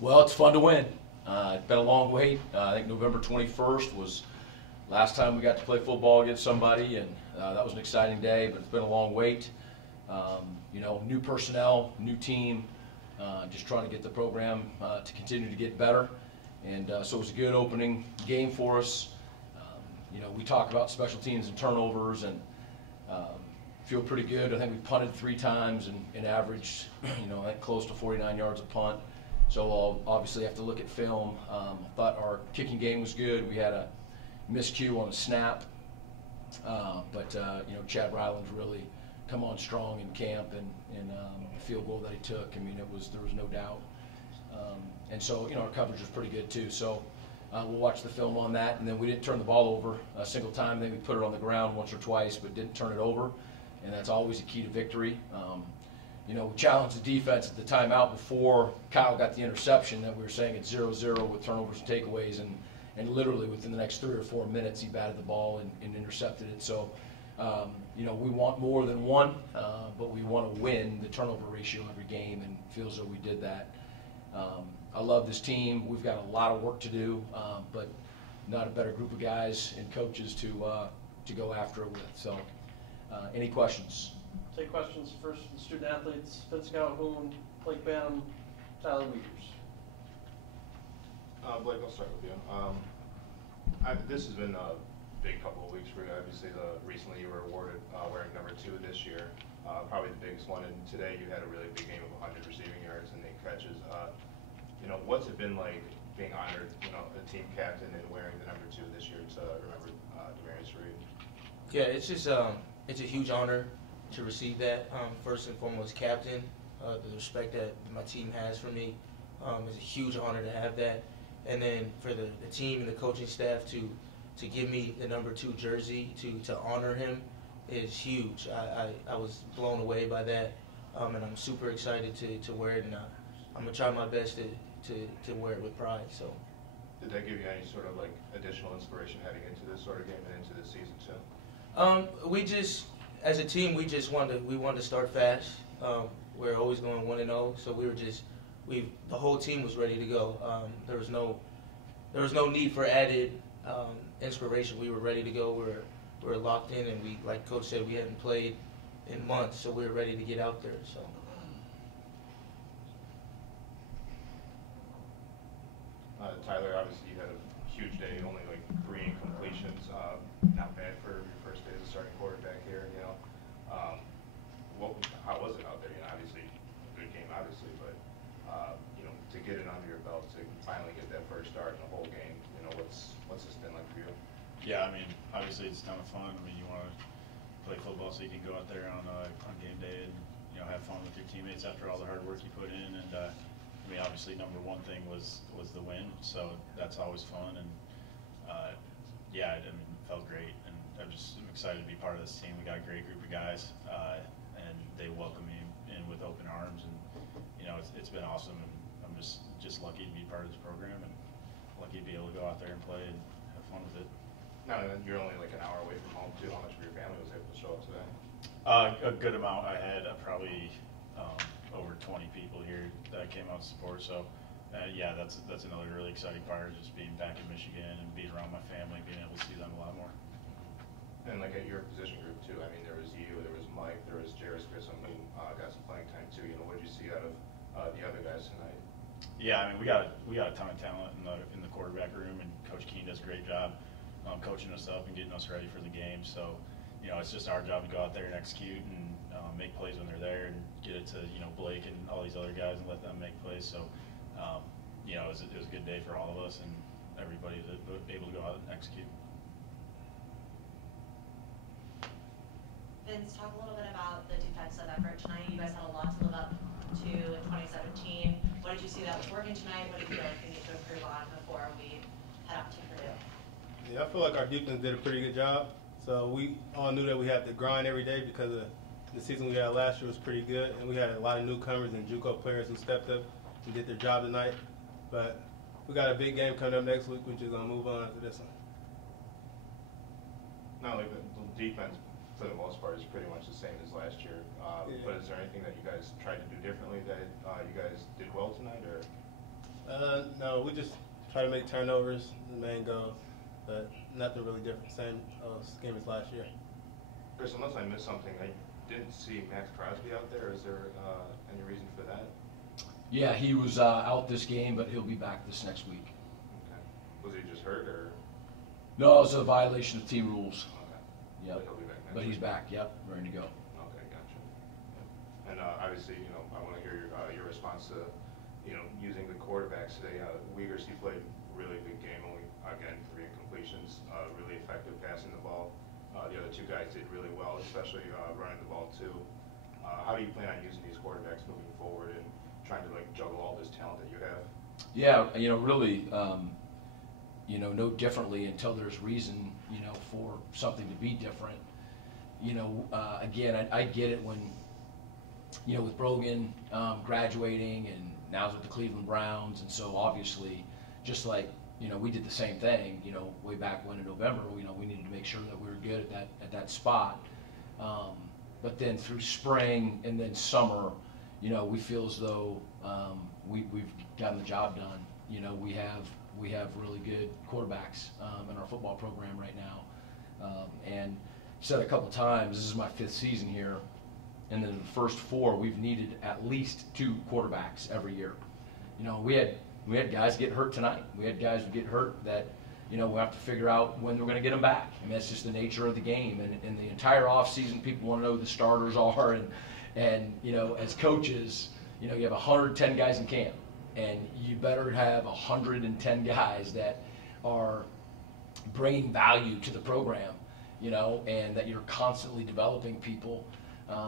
Well, it's fun to win. It's been a long wait. I think November 21st was last time we got to play football against somebody, and that was an exciting day, but it's been a long wait. New personnel, new team, just trying to get the program to continue to get better. And so it was a good opening game for us. We talk about special teams and turnovers, and feel pretty good. I think we punted 3 times and averaged, I think close to 49 yards a punt. So I'll obviously have to look at film. I thought our kicking game was good. We had a miscue on a snap, but Chad Ryland's really come on strong in camp, and the field goal that he took, there was no doubt. And so our coverage was pretty good too. So we'll watch the film on that, and then we didn't turn the ball over a single time. Then we put it on the ground once or twice, but didn't turn it over, and that's always a key to victory. We challenged the defense at the timeout before Kyle got the interception that we were saying it's 0-0 with turnovers and takeaways, and literally within the next 3 or 4 minutes he batted the ball and intercepted it. So, we want more than one, but we want to win the turnover ratio every game, and feel as though we did that. I love this team. We've got a lot of work to do, but not a better group of guys and coaches to go after it with. So, any questions? Take questions first from the student athletes. Vince Calhoun, Blake Banham, Tyler Wieters. Blake, I'll start with you. This has been a big couple of weeks for you. Obviously, recently you were awarded wearing number 2 this year, probably the biggest one. And today you had a really big game of 100 receiving yards and 8 catches. What's it been like being honored, the team captain and wearing the number 2 this year to remember Demarius Reed? Yeah, it's just it's a huge honor to receive that. First and foremost, captain. The respect that my team has for me is a huge honor to have that. And then for the team and the coaching staff to give me the number 2 jersey to honor him is huge. I was blown away by that, and I'm super excited to wear it, and I'm gonna try my best to wear it with pride. So. Did that give you any sort of additional inspiration heading into this sort of game and into this season too? As a team, we wanted to start fast. We're always going 1-0, so the whole team was ready to go. There was no need for added inspiration. We were ready to go. We were locked in, and like Coach said, we hadn't played in months, so we were ready to get out there. So. Tyler, obviously you had a huge day, only 3 incompletions. Not bad for your first day as a starting quarterback here. How was it out there? Obviously a good game, obviously, but to get it under your belt, to finally get that first start in the whole game, what's this been like for you? Yeah, obviously it's a ton of fun. You want to play football so you can go out there on game day and have fun with your teammates after all the hard work you put in. And obviously number 1 thing was the win, so that's always fun. And yeah, it felt great, and I'm excited to be part of this team. We got a great group of guys, and they welcome me in with open arms, and it's been awesome. And I'm just lucky to be part of this program, and lucky to be able to go out there and play and have fun with it. Now, you're only an hour away from home too. How much of your family was able to show up today? A good amount. I had probably over 20 people here that came out to support. So, yeah, that's another really exciting part, just being back in Michigan and being around my family, being able to see them a lot more. And at your position group too, there was you, there was Mike, there was Jairus Grissom, who got some playing time too. What did you see out of the other guys tonight? Yeah, we got a ton of talent in the quarterback room, and Coach Keene does a great job coaching us up and getting us ready for the game. So, it's just our job to go out there and execute and make plays when they're there, and get it to Blake and all these other guys and let them make plays. So, it was a good day for all of us and everybody to be able to go out and execute. Vince, talk a little bit about the defensive effort tonight. You guys had a lot to live up to in 2017. What did you see that was working tonight? What do you feel like we need to improve on before we head up to Purdue? Yeah, I feel like our defense did a pretty good job. So we all knew that we had to grind every day because the season we had last year was pretty good, and we had a lot of newcomers and JUCO players who stepped up and did their job tonight. But we got a big game coming up next week. We're just gonna move on after this one. Not like the defense, for the most part, is pretty much the same as last year. Yeah. But is there anything that you guys tried to do differently that you guys did well tonight, or? No, we just try to make turnovers, the main goal, but nothing really different. Same scheme as last year. Chris, unless I missed something, I didn't see Max Crosby out there. Is there any reason for that? Yeah, he was out this game, but he'll be back this next week. Okay. Was he just hurt or? No, it's a violation of team rules. Okay. Yep. But he'll be back next But week. he's back. Yep, ready to go. Okay, gotcha. And obviously, I want to hear your response to, using the quarterbacks today. Wiegers, he played really good game, only again 3 incompletions, really effective passing the ball. The other 2 guys did really well, especially running the ball too. How do you plan on using these quarterbacks moving forward and trying to juggle all this talent that you have? Yeah, really, no differently until there's reason, for something to be different. Again, I get it when, with Brogan graduating and now with the Cleveland Browns, and so obviously, just like, we did the same thing, way back when in November, we needed to make sure that we were good at that spot. But then through spring and then summer, we feel as though we've gotten the job done. We have really good quarterbacks in our football program right now. And said a couple times, this is my 5th season here, and then the first 4, we've needed at least 2 quarterbacks every year. We had guys get hurt tonight. We had guys who get hurt that, we have to figure out when we're going to get them back. I mean, that's just the nature of the game. And the entire offseason, people want to know who the starters are. And as coaches, you have 110 guys in camp. And you better have 110 guys that are bringing value to the program, and that you're constantly developing people.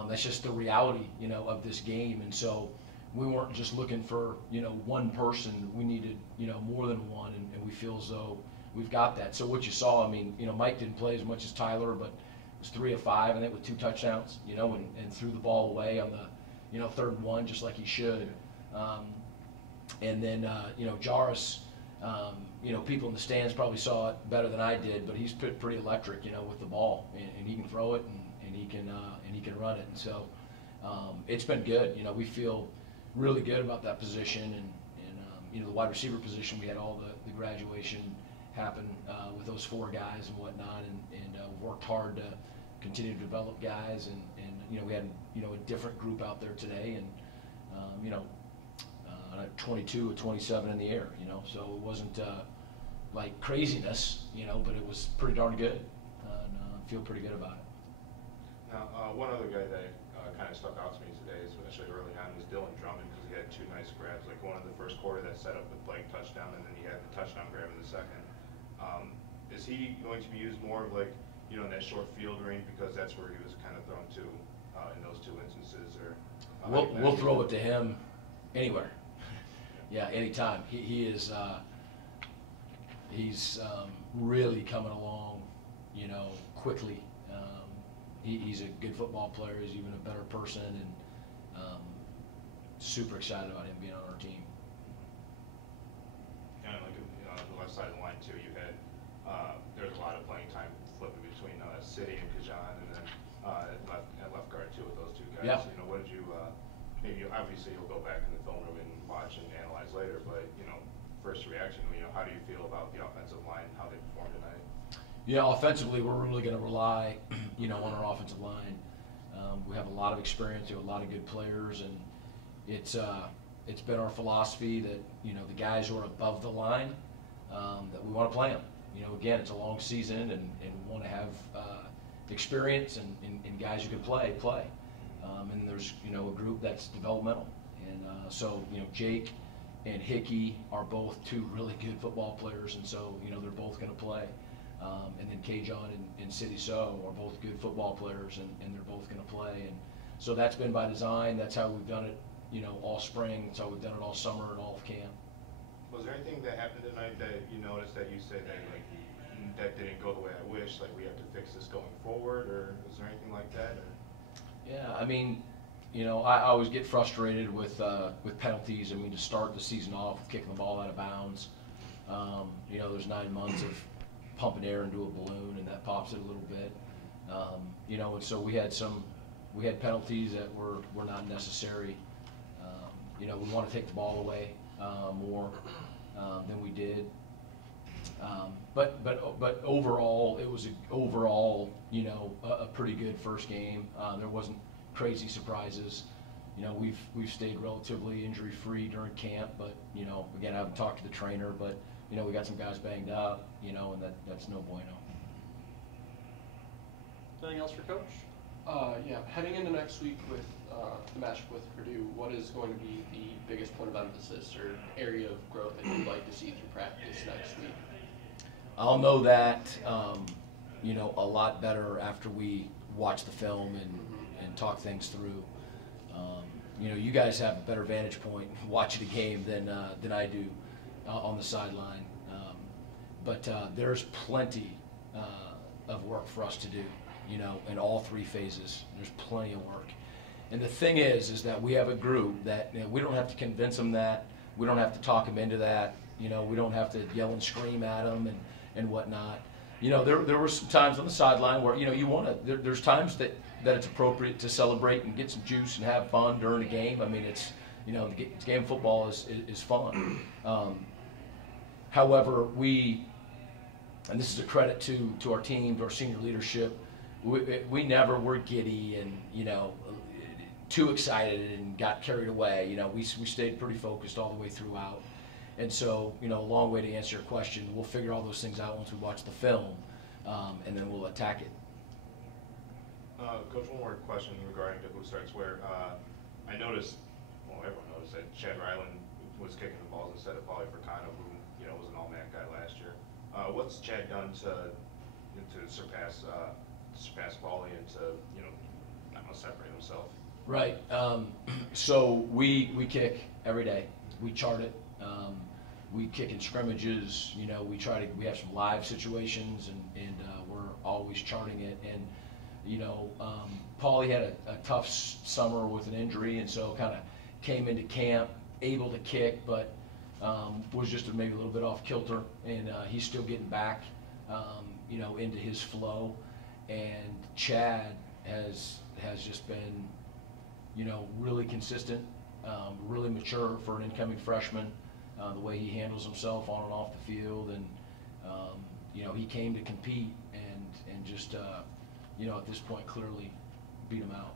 That's just the reality, of this game. And so we weren't just looking for, one person. We needed, more than one, and we feel as though we've got that. So what you saw, Mike didn't play as much as Tyler, but it was 3 of 5, I think, with 2 touchdowns, and threw the ball away on the, 3rd and 1, just like he should. And then, Jairus, people in the stands probably saw it better than I did, but he's pretty electric, with the ball, and he can throw it, and he can run it. And so it's been good. We feel really good about that position, and the wide receiver position. We had all the graduation happen with those 4 guys and whatnot, and worked hard to continue to develop guys, and we had a different group out there today, and 22 or 27 in the air, so it wasn't like craziness, but it was pretty darn good, and feel pretty good about it. Now, one other guy that kind of stuck out to me today, especially early on, was Dylan Drummond, because he had 2 nice grabs, like one in the first quarter that set up the touchdown, and then he had the touchdown grab in the second. Is he going to be used more of in that short field range, because that's where he was kind of thrown to in those 2 instances, or? We'll throw it to him anywhere. Yeah, anytime. He is he's really coming along, quickly. He's a good football player. He's even a better person, and super excited about him being on our team. Kind of like the left side of the line too. You had there's a lot of playing time flipping between City and Kajan, and then at left guard too with those 2 guys. Yeah. What did you? Maybe obviously you'll go back in the film room and watch and analyze later, but first reaction, how do you feel about the offensive line, how they performed tonight? Yeah, offensively, we're really going to rely, on our offensive line. We have a lot of experience, we have a lot of good players, and it's been our philosophy that the guys who are above the line, that we want to play them. Again, it's a long season, and we want to have experience and guys who can play. And there's a group that's developmental, and so Jake and Hickey are both 2 really good football players, and so they're both going to play. And then Kajon and City So are both good football players, and they're both going to play. And so that's been by design. That's how we've done it, all spring. That's how we've done it all summer and all of camp. Was there anything that happened tonight that you noticed that you said that that didn't go the way I wish? We have to fix this going forward, or was there anything like that? Or? Yeah, I always get frustrated with penalties. To start the season off with kicking the ball out of bounds, there's 9 months of pumping air into a balloon, and that pops it a little bit. And so we had penalties that were not necessary. We want to take the ball away. more than we did. But overall, it was a pretty good first game. There wasn't crazy surprises. We've stayed relatively injury-free during camp, but again, I haven't talked to the trainer, but we got some guys banged up, and that's no bueno. Anything else for Coach? Yeah, heading into next week with the matchup with Purdue, what is going to be the biggest point of emphasis or area of growth that you'd like to see through practice next week? I'll know that, a lot better after we watch the film and talk things through. You guys have a better vantage point watching a game than I do on the sideline. But there's plenty of work for us to do, in all three phases. There's plenty of work. And the thing is that we have a group that we don't have to convince them that. We don't have to talk them into that. We don't have to yell and scream at them and whatnot. There were some times on the sideline where, there's times that it's appropriate to celebrate and get some juice and have fun during a game. I mean, it's, the game of football is fun. However, and this is a credit to our team, to our senior leadership, we never were giddy and, too excited and got carried away. We stayed pretty focused all the way throughout. And so, a long way to answer your question. We'll figure all those things out once we watch the film, and then we'll attack it. Coach, one more question regarding who starts where. I noticed, everyone noticed that Chad Ryland was kicking the balls instead of Pauly Furcano, who was an all-MAC guy last year. What's Chad done to surpass Pauly and to separate himself? Right. So we kick every day. We chart it. We kick in scrimmages. We have some live situations, and we're always charting it. And Pauly had a tough summer with an injury, and so kind of came into camp able to kick, but was just maybe a little bit off kilter. And he's still getting back, into his flow. And Chad has just been, really consistent, really mature for an incoming freshman. The way he handles himself on and off the field, and he came to compete and just at this point clearly beat him out.